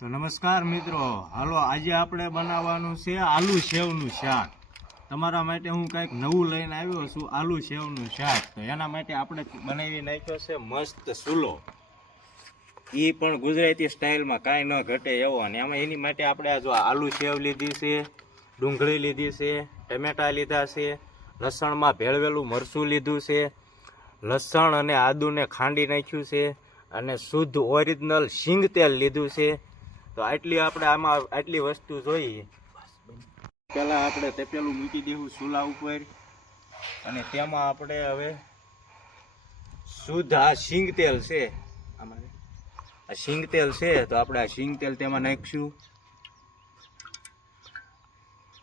તો નમસ્કાર મિત્રો, હાલો આજે આપણે બનાવવાનું છે આલુ સેવનું શાક. તમારા માટે હું કંઈક નવું લઈને આવ્યો છું, આલુ સેવનું શાક. તો એના માટે આપણે બનાવી નાખ્યો છે મસ્ત ચૂલો, એ પણ ગુજરાતી સ્ટાઇલમાં કાંઈ ન ઘટે એવો. અને એમાં એની માટે આપણે જો આલુ સેવ લીધી છે, ડુંગળી લીધી છે, ટમેટા લીધા છે, લસણમાં ભેળવેલું મરચું લીધું છે, લસણ અને આદુને ખાંડી નાખ્યું છે, અને શુદ્ધ ઓરિજિનલ સિંગ તેલ લીધું છે. તો આટલી આપણે આમાં આટલી વસ્તુ જોઈએ. પહેલાં આપણે તપેલું મૂકી દેવું ચૂલા ઉપર, અને તેમાં આપણે હવે શુદ્ધ આ સિંગ તેલ છે, અમારે આ સિંગ તેલ છે, તો આપણે આ સિંગ તેલ તેમાં નાખીશું.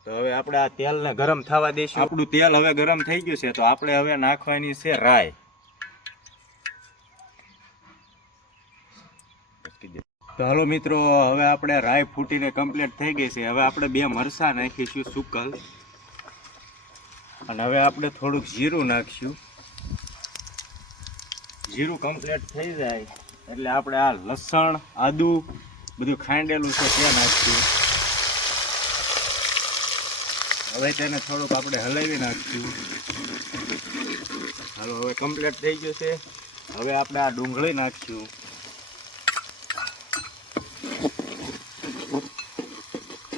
તો હવે આપણે આ તેલને ગરમ થવા દઈશું. આપણું તેલ હવે ગરમ થઈ ગયું છે, તો આપણે હવે નાખવાની છે રાઈ. તો હાલો મિત્રો, હવે આપણે રાઈ ફૂટીને કમ્પ્લીટ થઈ ગઈ છે. હવે આપણે 2 મરચાં નાખીશું સુકલ, અને હવે આપણે થોડુંક જીરું નાખીશું. જીરું કમ્પ્લીટ થઈ જાય એટલે આપણે આ લસણ આદુ બધું ખાંડેલું છે તે નાખીશું. હવે તેને થોડુંક આપણે હલાવી નાખીશું. હાલો, હવે કમ્પ્લીટ થઈ ગયું છે. હવે આપણે આ ડુંગળી નાખીશું.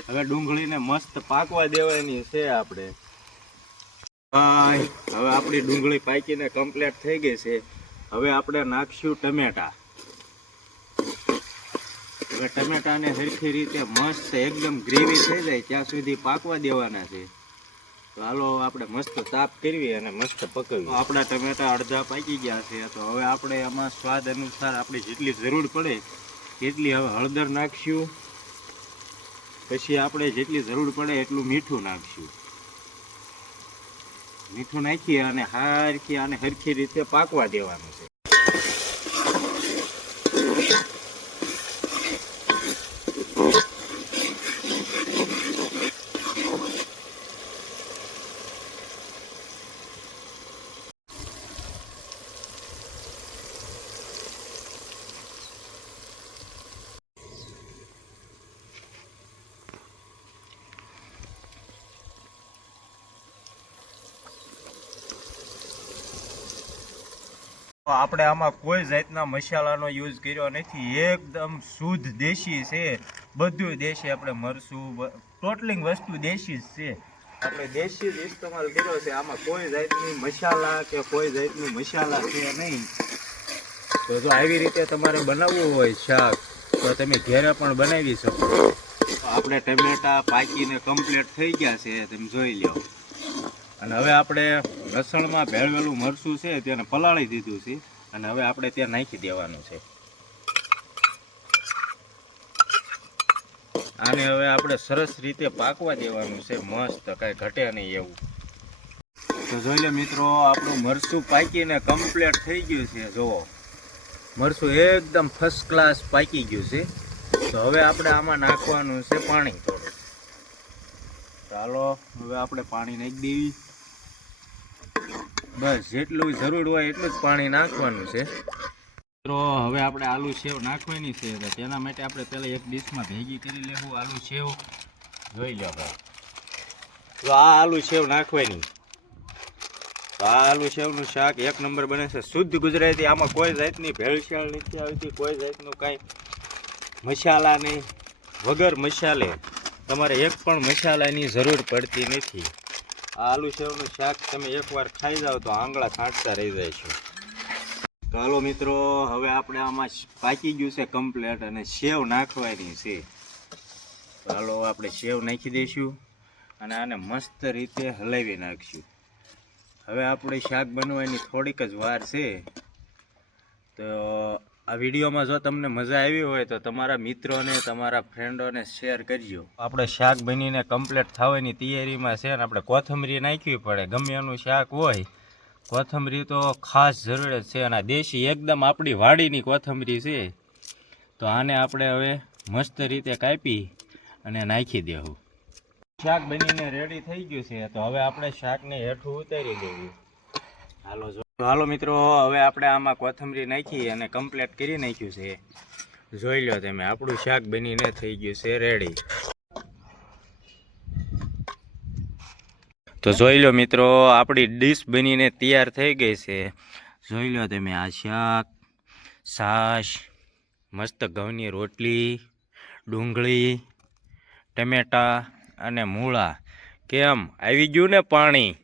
હવે ડુંગળીને મસ્ત પાકવા દેવાની છે આપણે. હવે આપણી ડુંગળી પાકીને કમ્પ્લીટ થઈ ગઈ છે. હવે આપણે નાખશું ટમેટા. હવે ટમેટાને સરખી રીતે મસ્ત એકદમ ગ્રેવી થઈ જાય ત્યાં સુધી પાકવા દેવાના છે. તો હાલો આપણે મસ્ત તાપ કરવી અને મસ્ત પકવીએ. આપણા ટમેટા અડધા પાકી ગયા છે. તો હવે આપણે એમાં સ્વાદ અનુસાર આપણી જેટલી જરૂર પડે એટલી હવે હળદર નાખશું. પછી આપણે જેટલી જરૂર પડે એટલું મીઠું નાખશું. મીઠું નાખીએ અને હરખી રીતે પાકવા દેવાનું છે. આપણે આમાં કોઈ જાતના મસાલાનો યુઝ કર્યો નથી, એકદમ શુદ્ધ દેશી છે. બધું દેશી, આપણે મરચું ટોટલિંગ વસ્તુ દેશી જ છે. આપણે દેશી જ ઇસ્તેમાલ કર્યો છે. આમાં કોઈ જાતની મસાલા કે કોઈ જાતનું મસાલા છે નહીં. તો જો આવી રીતે તમારે બનાવવું હોય શાક તો તમે ઘરે પણ બનાવી શકો. આપણે ટમેટા પાકીને કમ્પ્લીટ થઈ ગયા છે, તમે જોઈ લો. અને હવે આપણે લસણમાં ભેળવેલું મરચું છે તેને પલાળી દીધું છે, અને હવે આપણે ત્યાં નાખી દેવાનું છે. આને હવે આપણે સરસ રીતે પાકવા દેવાનું છે, મસ્ત કાંઈ ઘટે નહીં એવું. તો જોઈ લો મિત્રો, આપણું મરચું પાકીને કમ્પ્લીટ થઈ ગયું છે. જુઓ, મરચું એકદમ ફર્સ્ટ ક્લાસ પાકી ગયું છે. તો હવે આપણે આમાં નાખવાનું છે પાણી થોડું. ચાલો હવે આપણે પાણી નાખી દેવી. બસ જેટલું જરૂર હોય એટલું જ પાણી નાખવાનું છે. તો હવે આપણે આલુ સેવ નાખવાની છે. તો તેના માટે આપણે પહેલાં એક ડીશમાં ભેગી કરી લેવું આલુ સેવ. જોઈ લો ભાઈ, તો આ આલુ સેવ નાખવાની. તો આ આલુ સેવનું શાક 1 નંબર બને છે, શુદ્ધ ગુજરાતી. આમાં કોઈ જાતની ભેળસેળ નથી આવતી, કોઈ જાતનું કાંઈ મસાલા નહીં. વગર મસાલે તમારે એક પણ મસાલાની જરૂર પડતી નથી. આ આલુ સેવનું શાક તમે એકવાર ખાઈ જાઓ તો આંગળા છાંટતા રહી જાય છે. તો હાલો મિત્રો, હવે આપણે આમાં પાકી ગયું છે કમ્પ્લેટ, અને સેવ નાખવાની છે. તો હાલો આપણે સેવ નાખી દઈશું, અને આને મસ્ત રીતે હલાવી નાખીશું. હવે આપણે શાક બનવાની થોડીક જ વાર છે. તો આ વિડીયોમાં જો તમને મજા આવી હોય તો તમારા મિત્રોને, તમારા ફ્રેન્ડોને શેર કરજો. આપણે શાક બનીને કમ્પ્લીટ થવાની તૈયારીમાં છે, ને આપણે કોથમરી નાખવી પડે. ગમે એનું શાક હોય, કોથમરી તો ખાસ જરૂર છે. અને દેશી એકદમ આપણી વાડીની કોથમરી છે. તો આને આપણે હવે મસ્ત રીતે કાપી અને નાખી દેવું. શાક બનીને રેડી થઈ ગયું છે. તો હવે આપણે શાકને હેઠું ઉતારી દેવું. હાલો મિત્રો, હવે આપણે આમાં કોથમરી નાખી અને કમ્પ્લીટ કરી નાખ્યું છે. જોઈ લો તમે, આપણું શાક બનીને થઈ ગયું છે રેડી. તો જોઈ લો મિત્રો, આપણી ડીશ બનીને તૈયાર થઈ ગઈ છે. જોઈ લો તમે, આ શાક, છાશ, મસ્ત ઘઉંની રોટલી, ડુંગળી, ટમેટા અને મૂળા. કેમ આવી ગયું ને પાણી?